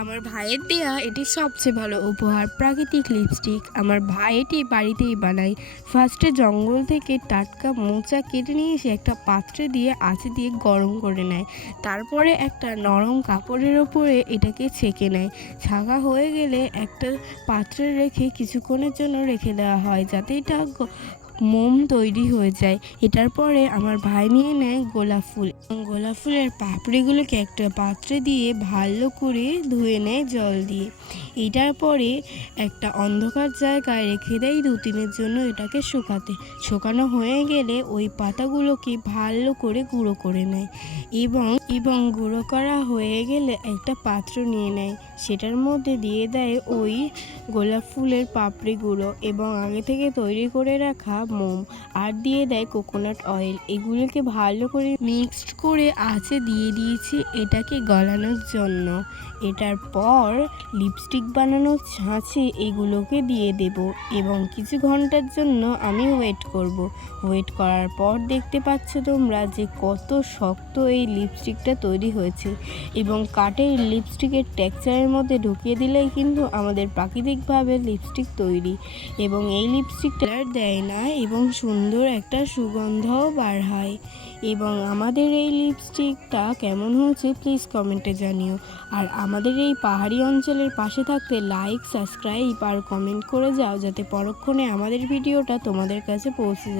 আমার ভাইয়ের দেয়া এটি সবচেয়ে ভালো উপহার, প্রাকৃতিক লিপস্টিক। আমার ভাই এটি বাড়িতেই বানায়। ফার্স্টে জঙ্গল থেকে টাটকা মোচা কেটে নিয়ে এসে একটা পাত্রে দিয়ে আঁচে দিয়ে গরম করে নেয়। তারপরে একটা নরম কাপড়ের ওপরে এটাকে ছেঁকে নেয়। ছাঁকা হয়ে গেলে একটা পাত্রে রেখে কিছুক্ষণের জন্য রেখে দেওয়া হয় যাতে এটা মোম তৈরি হয়ে যায়। এটার পরে আমার ভাই নিয়ে নেয় গোলাপ ফুল। গোলাপ ফুলের পাপড়িগুলোকে একটা পাত্রে দিয়ে ভালো করে ধুয়ে নেয় জল দিয়ে। এটার পরে একটা অন্ধকার জায়গায় রেখে দেয় 2-3 জন্য এটাকে শুকানো হয়ে গেলে ওই পাতাগুলোকে ভালো করে গুঁড়ো করে নেয় এবং গুঁড়ো করা হয়ে গেলে একটা পাত্র নিয়ে নেয়। সেটার মধ্যে দিয়ে দেয় ওই গোলাপ ফুলের পাপড়িগুলো এবং আগে থেকে তৈরি করে রাখা মোম, আর দিয়ে দেয় কোকোনাট অয়েল। এগুলোকে ভালো করে মিক্সড করে আঁচে দিয়ে দিয়েছি এটাকে গলানোর জন্য। এটার পর লিপস্টিক বানানোর ছাঁচে এগুলোকে দিয়ে দেব এবং কিছু ঘন্টার জন্য আমি ওয়েট করার পর দেখতে পাচ্ছ তোমরা যে কত শক্ত এই লিপস্টিকটা তৈরি হয়েছে এবং কাঠের লিপস্টিকের টেক্সচারের মধ্যে ঢুকিয়ে দিলেই কিন্তু আমাদের প্রাকৃতিকভাবে লিপস্টিক তৈরি। এবং এই লিপস্টিকটা দেয় না এবং সুন্দর একটা সুগন্ধও বার হয়। এবং আমাদের এই লিপস্টিকটা কেমন হয়েছে প্লিজ কমেন্টে জানিও। আর আমাদের এই পাহাড়ি অঞ্চলের পাশে থাকতে লাইক, সাবস্ক্রাইব আর কমেন্ট করে যাও যাতে পরক্ষণে আমাদের ভিডিওটা তোমাদের কাছে পৌঁছে যায়।